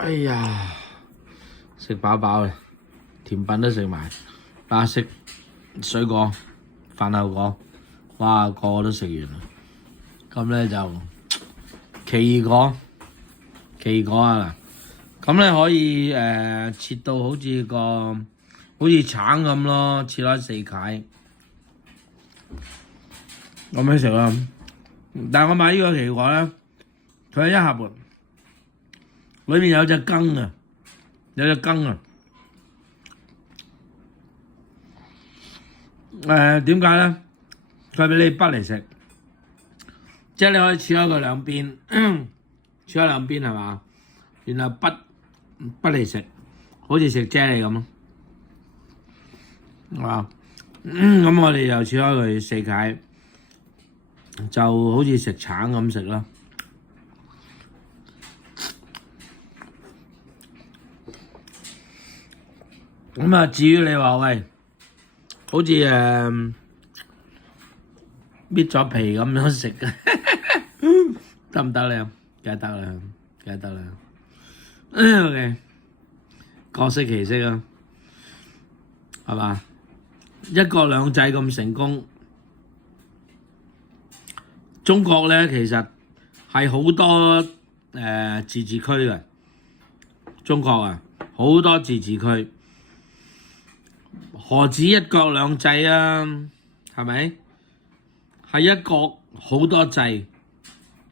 哎呀，食飽飽啦，甜品都食埋，食水果、飯後果，哇，個個都食完啦。咁咧就奇異果，奇異果啊嗱，咁咧可以切到好似橙咁咯，切開4塊，咁樣食啦。但係我買呢個奇異果咧，佢係一盒，裏面有隻羹啊，點解咧？佢係俾你剝嚟食，即係你可以切開佢兩邊，切開兩邊係嘛？然後剝嚟食，好似食啫喱咁咯。啊，咁我哋又切開佢4塊，就好似食橙咁食啦。咁啊，至於你話喂，好似搣咗皮咁樣食嘅，得唔得咧？梗係得啦，梗係得啦。OK， 各色其色啊，係嘛？一國兩制咁成功，中國咧其實係好多自治區嘅，中國啊好多自治區。何止一國兩制啊？係咪？係一國好多制，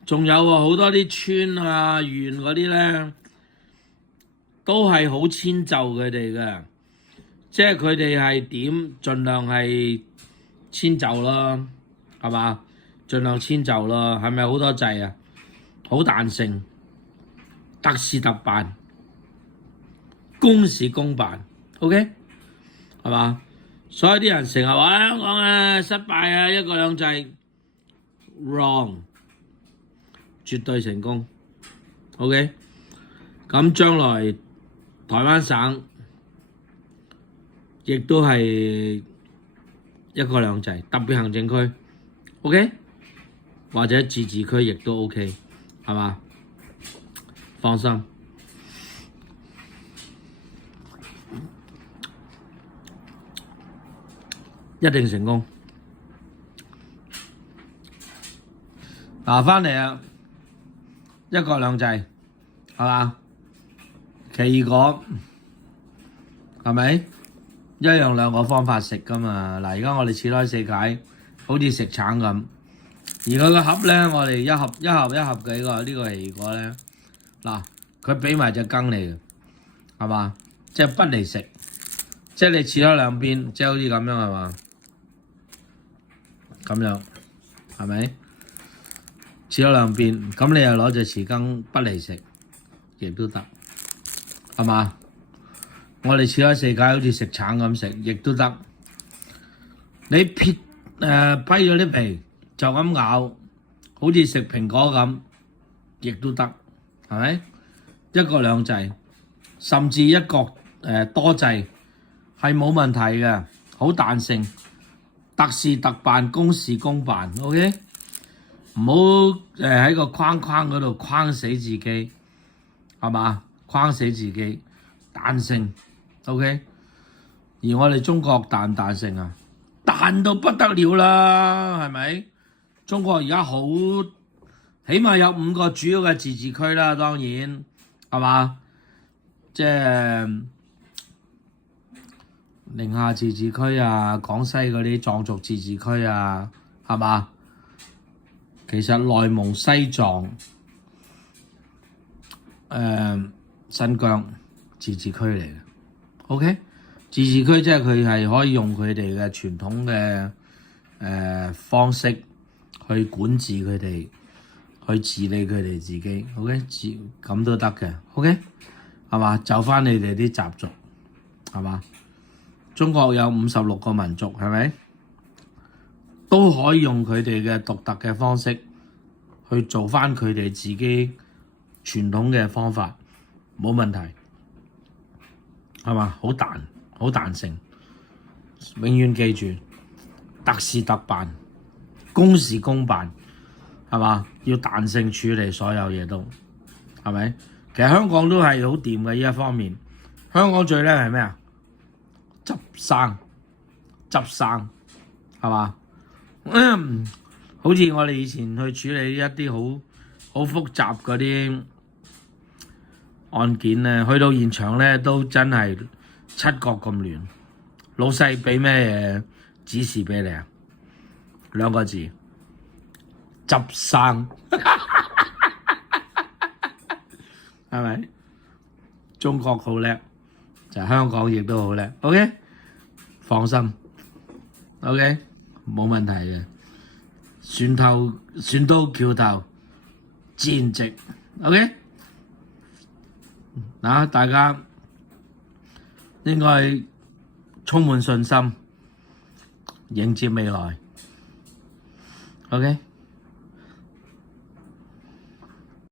仲有好多啲村啊、縣嗰啲咧，都係好遷就佢哋嘅，即係佢哋係點，盡量係遷就咯，係嘛？盡量遷就咯，係咪好多制啊？好彈性，特事特辦，公事公辦 ，OK？係嘛？所以啲人成日話香港啊失敗啊，一國兩制 wrong， 絕對成功。OK， 咁將來台灣省亦都係一國兩制，特別行政區 OK， 或者自治區亦都 OK， 係嘛？放心。一定成功。嗱，返嚟啊，一國兩制係嘛？奇異果係咪一樣兩個方法食㗎嘛？嗱，而家我哋切開4塊，好似食橙咁。而佢個盒咧，我哋一盒幾個呢個奇異果咧，嗱，佢俾埋隻羹嚟嘅，係嘛？即係剝嚟食，即係你切開兩邊，即係好似咁樣係嘛？咁樣係咪？切咗兩邊，咁你又攞隻匙羹剝嚟食，亦都得，係嘛？我哋切開4塊，好似食橙咁食，亦都得。你批咗啲皮，就咁咬，好似食蘋果咁，亦都得，係咪？一國兩制，甚至一國多制，係冇問題嘅，好彈性。特事特辦，公事公辦 ，OK， 唔好喺個框嗰度框死自己，係嘛？框死自己，彈性 ，OK。而我哋中國彈唔彈性啊？彈到不得了啦，係咪？中國而家好，起碼有5個主要嘅自治區啦，當然係嘛？即係寧夏自治區啊，廣西嗰啲藏族自治區啊，係嘛？其實內蒙、西藏、新疆自治區嚟嘅 ，OK？ 自治區即係佢係可以用佢哋嘅傳統嘅方式去管治佢哋，去治理佢哋自己 ，OK？ 咁都得嘅 ，OK？ 係嘛？就返你哋啲習俗，係嘛？中國有56個民族，係咪？都可以用佢哋嘅獨特嘅方式去做返佢哋自己傳統嘅方法，冇問題，係嘛？好彈性，永遠記住，特事特辦，公事公辦，係嘛？要彈性處理所有嘢都，係咪？其實香港都係好掂嘅呢一方面。香港最叻係咩啊？執生，係嘛？好似我哋以前去處理一啲好複雜嗰啲案件咧，去到現場咧都真係七國咁亂。老細俾咩嘢指示俾你啊？2個字，執生，係咪？中國好叻，就香港亦都好叻。OK， 放心。OK， 冇問題嘅。船到橋頭自然直。OK， 嗱，大家應該充滿信心，迎接未來。OK。